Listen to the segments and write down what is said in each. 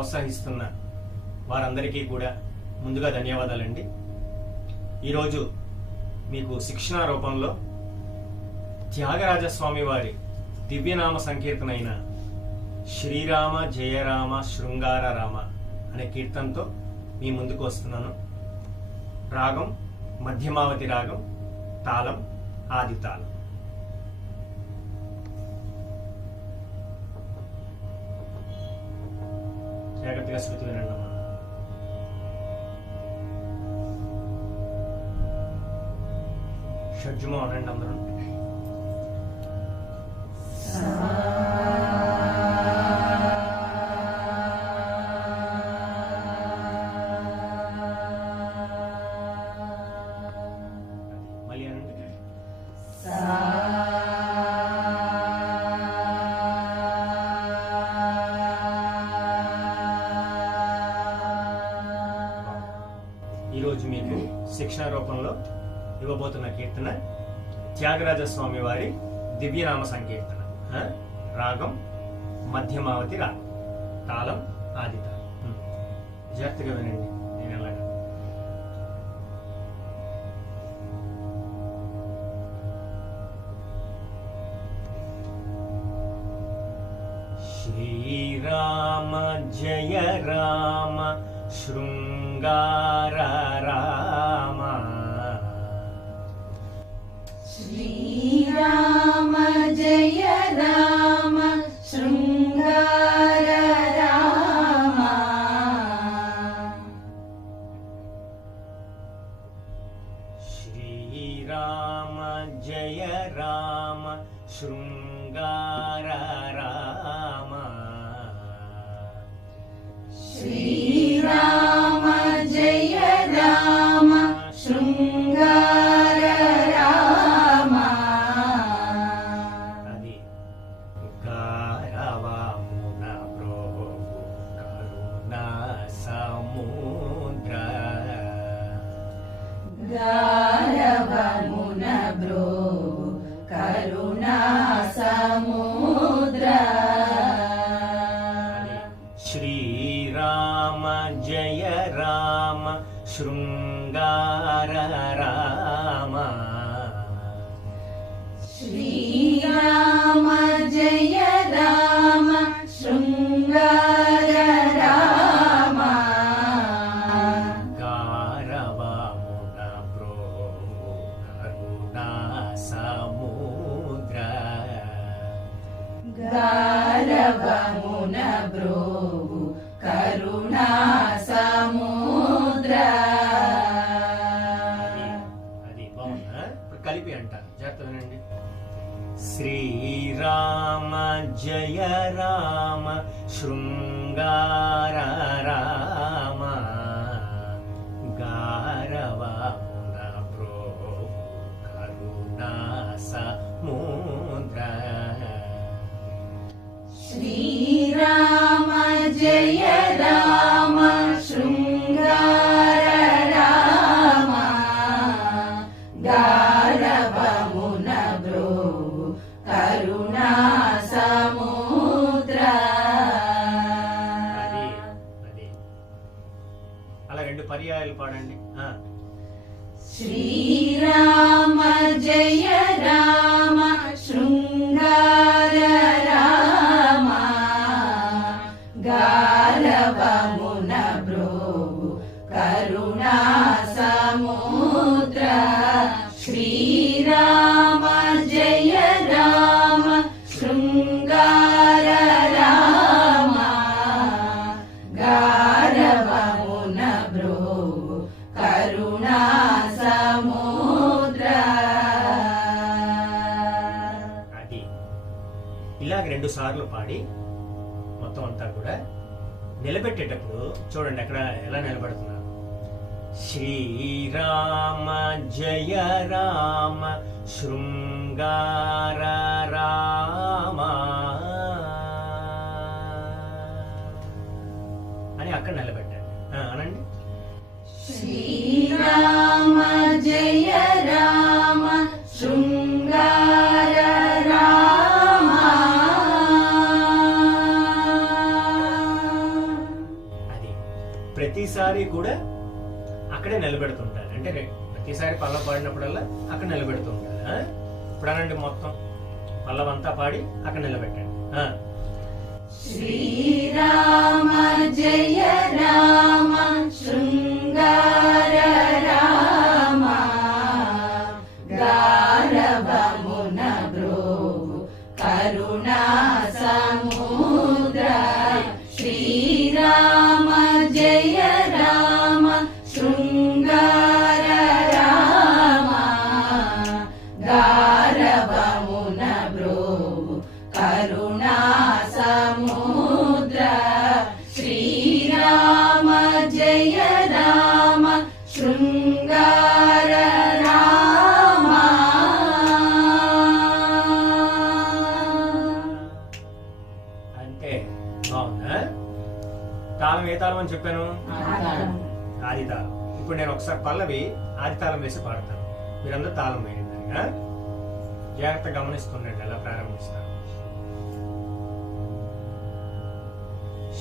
ప్రోత్సహిస్తున్న వారందరికీ కూడా ముందుగా ధన్యవాదాలండి. ఈరోజు మీకు శిక్షణ రూపంలో త్యాగరాజస్వామి వారి దివ్యనామ సంకీర్తనైన శ్రీరామ జయరామ శృంగార రామ అనే కీర్తనతో మీ ముందుకు వస్తున్నాను. రాగం మధ్యమావతి రాగం తాళం ఆది తాళం జాగ్రత్తగా శృతి వినండి అమ్మా. షడ్జుమా అనండి అందరూ. శిక్షణ రూపంలో ఇవ్వబోతున్న కీర్తన త్యాగరాజస్వామి వారి దివ్యనామ సంకీర్తన. రాగం మధ్యమావతి రాగం తాళం ఆది తాళం జాగ్రత్తగా వినండి. శ్రీరామ జయ రామ శృంగార రామ శ్రీరామ జయ రామ జయ రామ సార్లు పాడి మొత్తం అంతా కూడా నిలబెట్టేటప్పుడు చూడండి అక్కడ ఎలా నిలబడుతున్నారు. శ్రీరామ జయ రామ శృంగార రామ. అని అక్కడ నిలబెట్టండి అనండి. శ్రీరామ జయ ప్రతిసారి కూడా అక్కడే నిలబెడుతుంటారు. అంటే ప్రతిసారి పల్లవ పాడినప్పుడల్లా అక్కడ నిలబెడుతుంటారు. ఆ? ఇప్పుడు అనండి మొత్తం పల్లవంతా పాడి అక్కడ నిలబెట్టండి. శ్రీరామ జయ రామ శృంగార అని చెప్పాను? ఆది తాళం ఇప్పుడు నేను ఒకసారి పల్లవి ఆది తాళం వేసి పాడతాను. మీరందరూ తాళం వేయండి? జాగ్రత్త గమనిస్తుండండి ఎలా ప్రారంభిస్తాను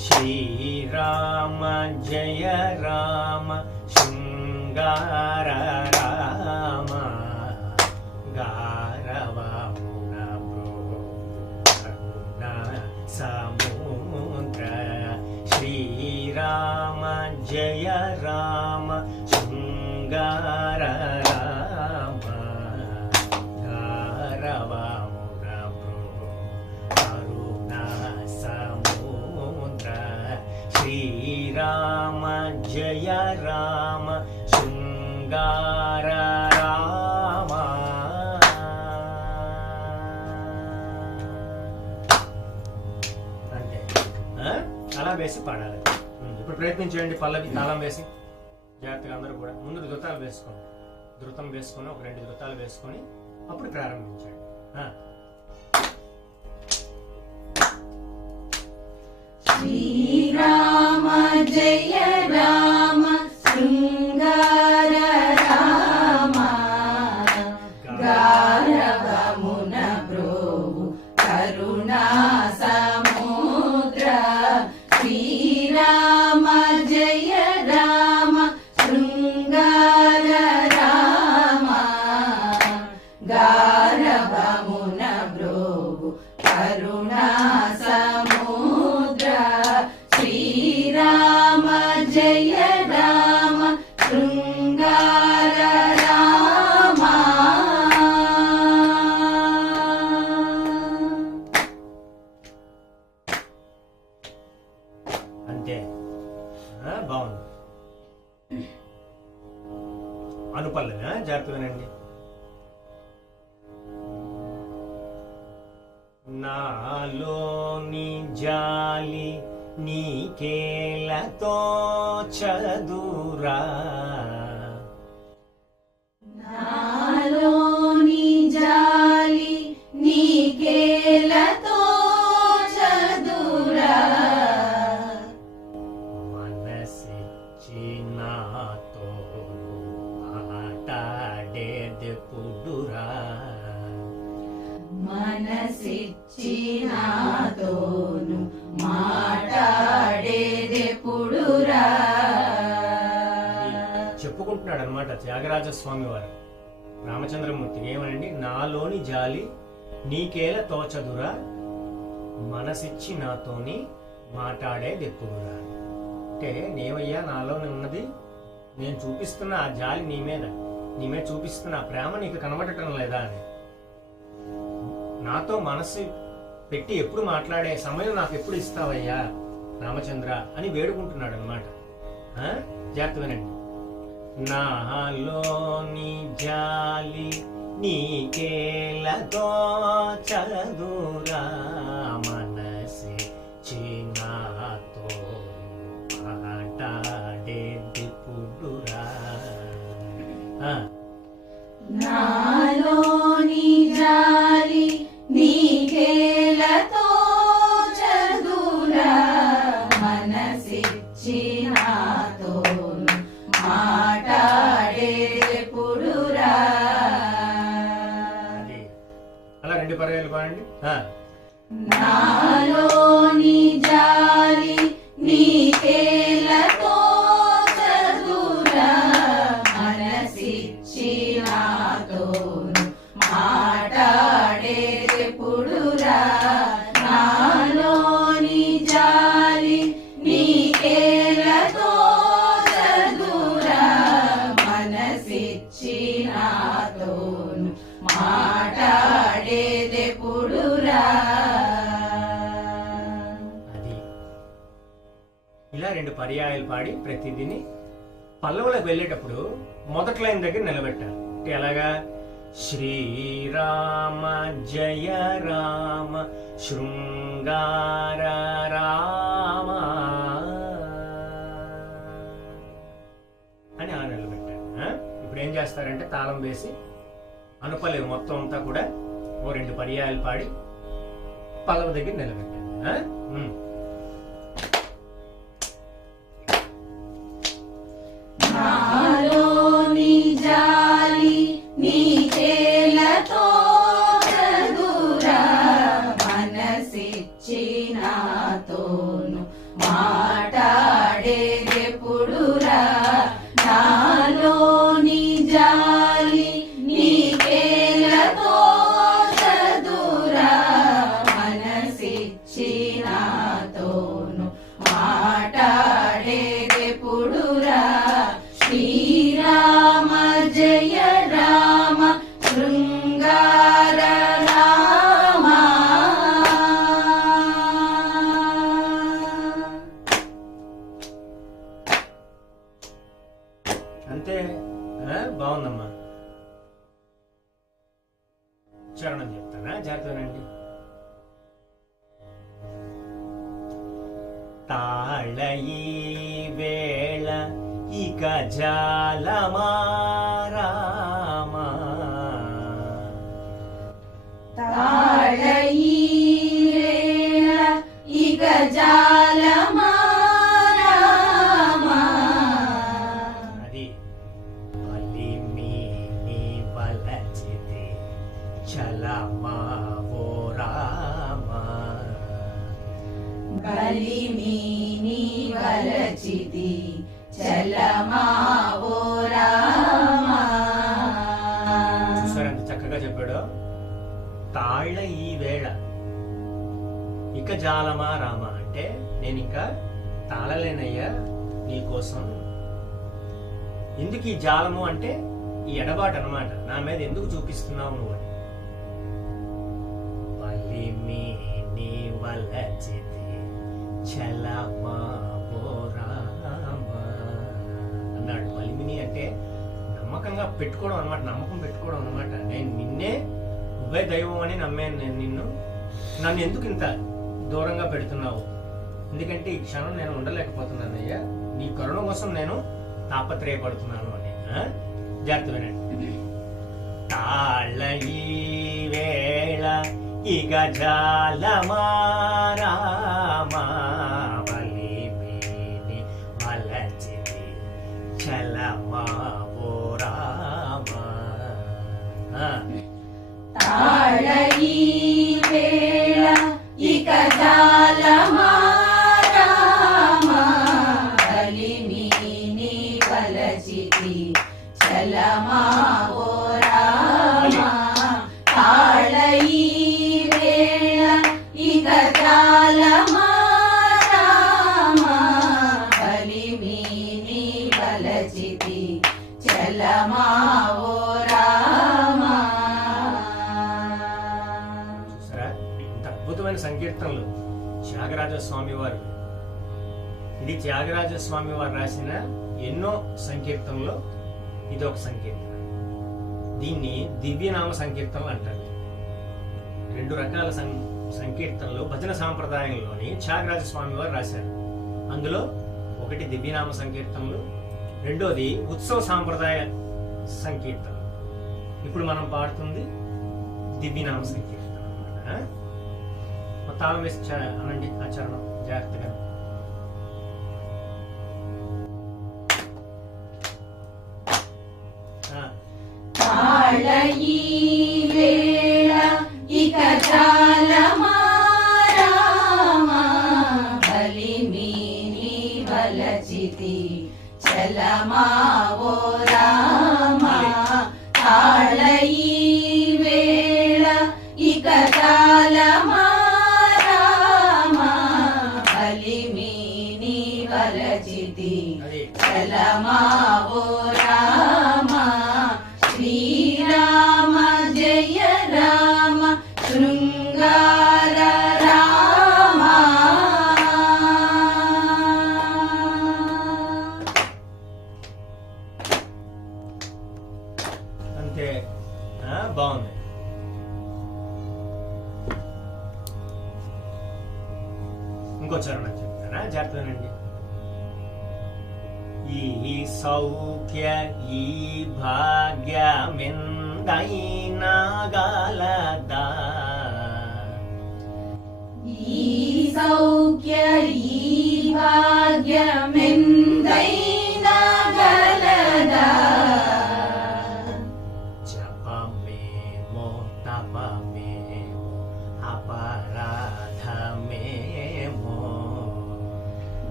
శ్రీరామ జయ రామ శృంగార శ్రీరామ జయ రామ శృంగార రామ గారవమున బ్రో కరుణ సముద్ర శ్రీరామ జయ రామ శృంగార రామ అంతే ఆ? ప్రయత్నం చేయండి పల్లకి ప్రయత్నించండి పల్లవి తాళం వేసి. జాగ్రత్తగా అందరూ కూడా ముందు ధృతాలు వేసుకోండి. ధృతం వేసుకొని ఒక రెండు ధృతాలు వేసుకొని అప్పుడు ప్రారంభించండి. శ్రీరామ జయ నాలోని జాలి నీకేలతో చదురా. చెప్పుకుంటున్నాడు అనమాట త్యాగరాజ స్వామి వారు రామచంద్రమూర్తి ఏమనండి? నాలోని జాలి నీకేల తోచదురా మనసిచ్చి నాతోని మాట్లాడేది ఎప్పుడురా అంటే నేవయ్యా నాలోనే ఉన్నది నేను చూపిస్తున్న ఆ జాలి నీ మీద నీ మీద చూపిస్తున్న ఆ ప్రేమ నీకు కనబడటం లేదా అని. నాతో మనసు పెట్టి ఎప్పుడు మాట్లాడే సమయం నాకు ఎప్పుడు ఇస్తావయ్యా రామచంద్ర అని వేడుకుంటున్నాడు అనమాట జాగ్రత్త వినండి. నాలోని జాలి నీకేలతో చదురా పాడి ప్రతిదిని పల్లవులకు వెళ్ళేటప్పుడు మొదటి లైన్ దగ్గర నిలబెట్టాలి. అంటే ఎలాగా? శ్రీరామ జయ రామ శృంగార రామ అని ఆ నిలబెట్టారు ఆ? ఇప్పుడు ఏం చేస్తారంటే తాళం వేసి అనుపలేదు మొత్తం అంతా కూడా ఓ రెండు పర్యాయాలు పాడి పల్లవ దగ్గర నిలబెట్టారు ఎందుకు ఈ జాలము అంటే ఈ ఎడబాటు అనమాట నా మీద ఎందుకు చూపిస్తున్నావు నువ్వు అని. బలిమి నీ వలచితే చలమా అన్నాడు. బలిమిని అంటే నమ్మకంగా పెట్టుకోవడం అనమాట నమ్మకం పెట్టుకోవడం అనమాట నేను నిన్నే నువ్వే దైవం అని నమ్మాను. నేను నిన్ను నన్ను ఎందుకు ఇంత దూరంగా పెడుతున్నావు? ఎందుకంటే ఈ క్షణం నేను ఉండలేకపోతున్నాను అయ్యా నీ కరుణ కోసం నేను తాపత్రయపడుతున్నాను జాగ్రత్త వినండి. తాళ్ళ ఈ వేళ ఇక జాలమారా సంకీర్తనలో ఇదొక సంకీర్తన దీన్ని దివ్యనామ సంకీర్తనలు అంటారు. రెండు రకాల సం సంకీర్తనలు భజన సాంప్రదాయంలోని త్యాగరాజస్వామి వారు రాశారు. అందులో ఒకటి దివ్యనామ సంకీర్తనలు రెండోది ఉత్సవ సాంప్రదాయ సంకీర్తనలు. ఇప్పుడు మనం పాడుతుంది దివ్యనామ సంకీర్తన అన్నమాట. మా తాళం వేసి చ- అనండి ఆచరణం. జాగ్రత్తగా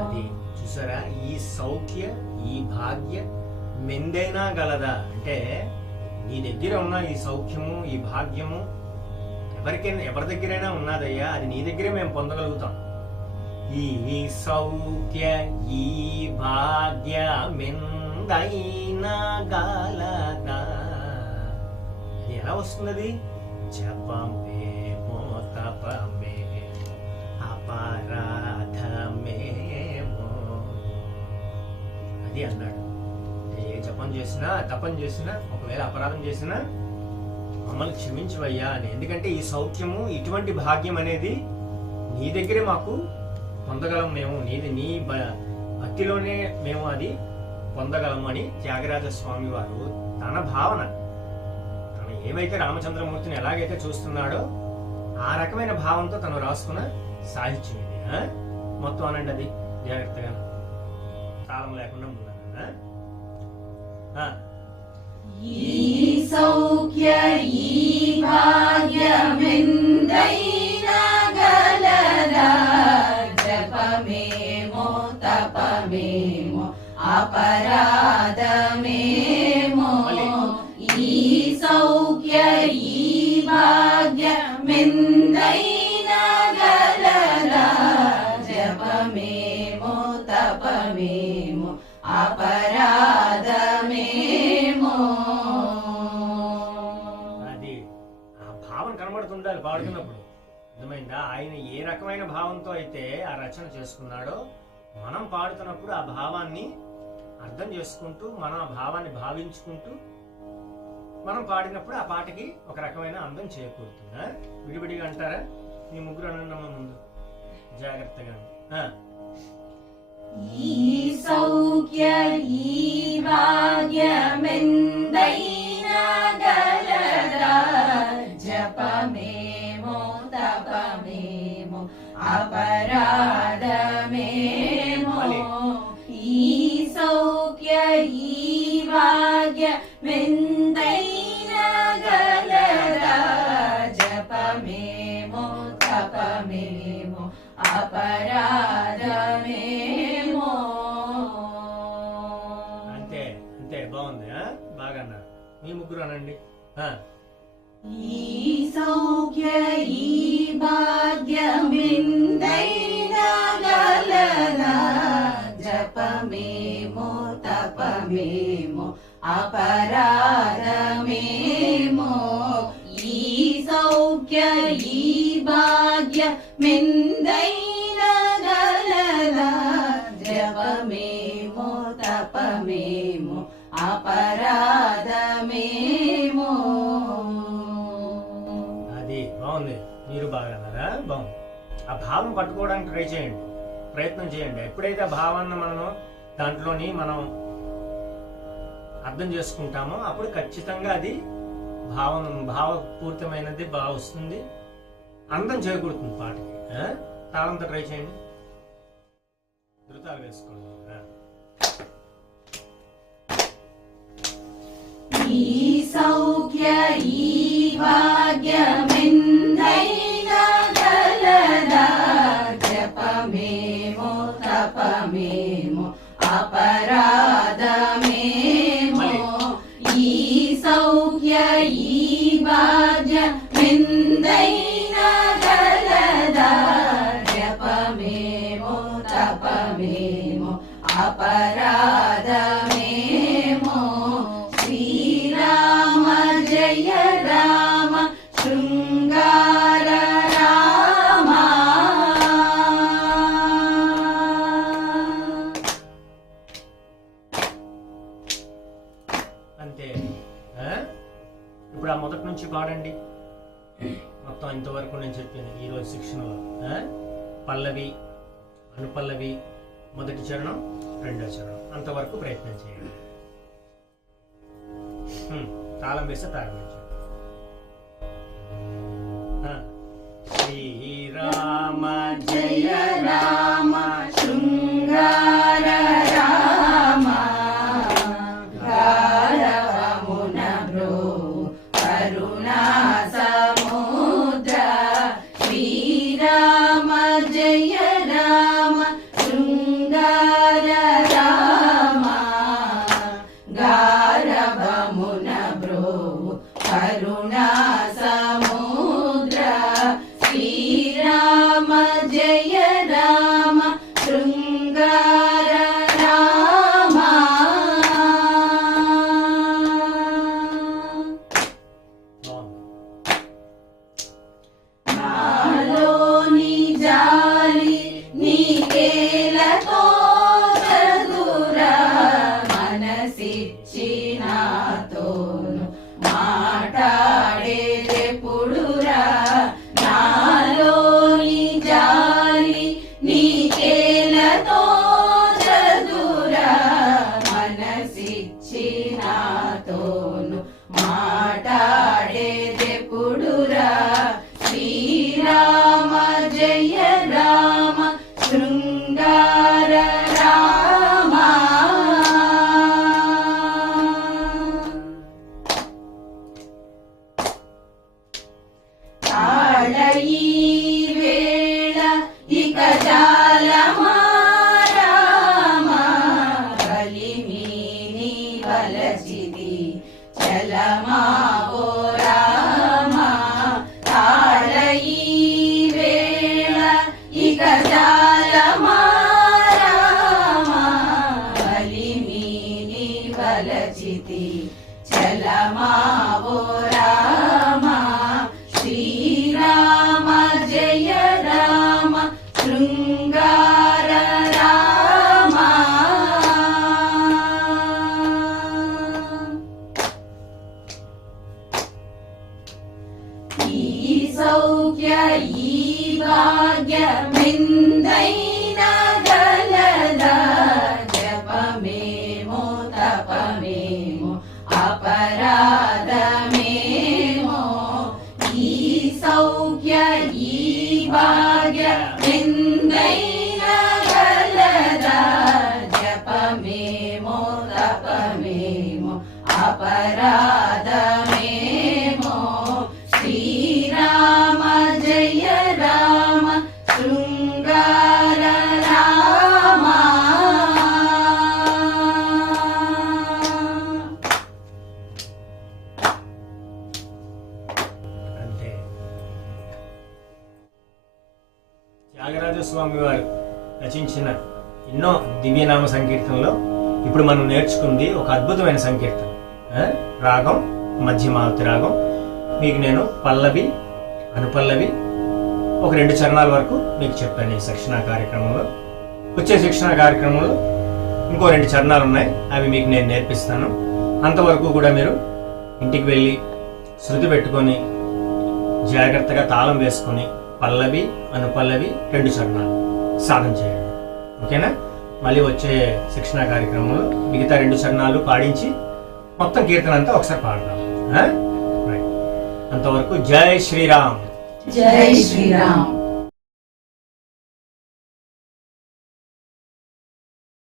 అది చూసారా? ఈ సౌఖ్య ఈ భాగ్య మెందైనా గలదా? అంటే నీ దగ్గర ఉన్న ఈ సౌఖ్యము ఈ భాగ్యము ఎవరికైనా ఎవరి దగ్గరైనా ఉన్నదయ్యా? అది నీ దగ్గరే మేము పొందగలుగుతాం. ఈ సౌఖ్య ఈ భాగ్య మెందైనా గలదా ఎలా వస్తున్నది? జపమేమో తపమేమో అపరాధమేమో. అది అన్నాడు. ఏ జపం చేసినా తపం చేసినా ఒకవేళ అపరాధం చేసినా మమ్మల్ని క్షమించవయ్యా అని. ఎందుకంటే ఈ సౌఖ్యము ఇటువంటి భాగ్యం అనేది నీ దగ్గరే మాకు పొందగలం మేము. నీది నీ భక్తిలోనే మేము అది పొందగలము అని త్యాగరాజ స్వామి వారు తన భావన. తను ఏమైతే రామచంద్రమూర్తిని ఎలాగైతే చూస్తున్నాడో ఆ రకమైన భావంతో తను రాసుకున్న సాహిత్యం ఇది మొత్తం అనండి అది. జాగ్రత్తగా. తాళం లేకుండా ముందన సౌఖ్య ఈ భాగ్యమెందైనా గలదా జపమేమో తపమేమో అపరాధమే రకమైన భావంతో అయితే ఆ రచన చేసుకున్నాడో మనం పాడుతున్నప్పుడు ఆ భావాన్ని అర్థం చేసుకుంటూ మనం ఆ భావాన్ని భావించుకుంటూ మనం పాడినప్పుడు ఆ పాటకి ఒక రకమైన అందం చేకూరుతుందా. విడివిడిగా అంటారా? మీ ముగ్గురు అనండమ్మ ముందు. జాగ్రత్తగా ఈ సౌఖ్య ఈ భాగ్యమెందైనా భాగ్య ఈ భాగ్యమిందైనా గలదా జపమేమో తపమేమో. అపరాధమేమో అది బాగుంది. మీరు బాగన్నారా బాగుంది. ఆ భావం పట్టుకోవడానికి ట్రై చేయండి. ప్రయత్నం చేయండి. ఎప్పుడైతే ఆ భావాన్ని మనం దాంట్లోని మనం అర్థం చేసుకుంటామో అప్పుడు ఖచ్చితంగా అది భావం భావపూరితమైనది బాగా వస్తుంది. అందం చేకూరుతుంది పాటకి. ఆ? తాళంతో ట్రై చేయండి. ధృతాలు వేసుకోండి. ఈ సౌఖ్య ఈ భాగ్యమెందైన గలదా జపమేమో తపమేమో అపర మొదటి చరణం రెండో చరణం అంతవరకు ప్రయత్నం చేయండి. హ్మ్, తాళం వేస్తే ప్రారంభించండి శ్రీరామ జయ aí. సౌఖ్య ఈ రచించిన ఎన్నో దివ్యనామ సంకీర్తనలో ఇప్పుడు మనం నేర్చుకుంది ఒక అద్భుతమైన సంకీర్తన. రాగం మధ్యమావతి రాగం. మీకు నేను పల్లవి అనుపల్లవి ఒక రెండు చరణాల వరకు మీకు చెప్పాను ఈ శిక్షణ కార్యక్రమంలో. వచ్చే శిక్షణ కార్యక్రమంలో ఇంకో రెండు చరణాలు ఉన్నాయి. అవి మీకు నేను నేర్పిస్తాను. అంతవరకు కూడా మీరు ఇంటికి వెళ్ళి శృతి పెట్టుకొని జాగ్రత్తగా తాళం వేసుకొని పల్లవి అనుపల్లవి రెండు చరణాలు. సాధన చేయండి. ఓకేనా? మళ్ళీ వచ్చే శిక్షణ కార్యక్రమంలో మిగతా రెండు చరణాలు పాడించి మొత్తం కీర్తన అంతా ఒకసారి పాడదాం. అంతవరకు జై శ్రీరామ్. జై శ్రీరామ్.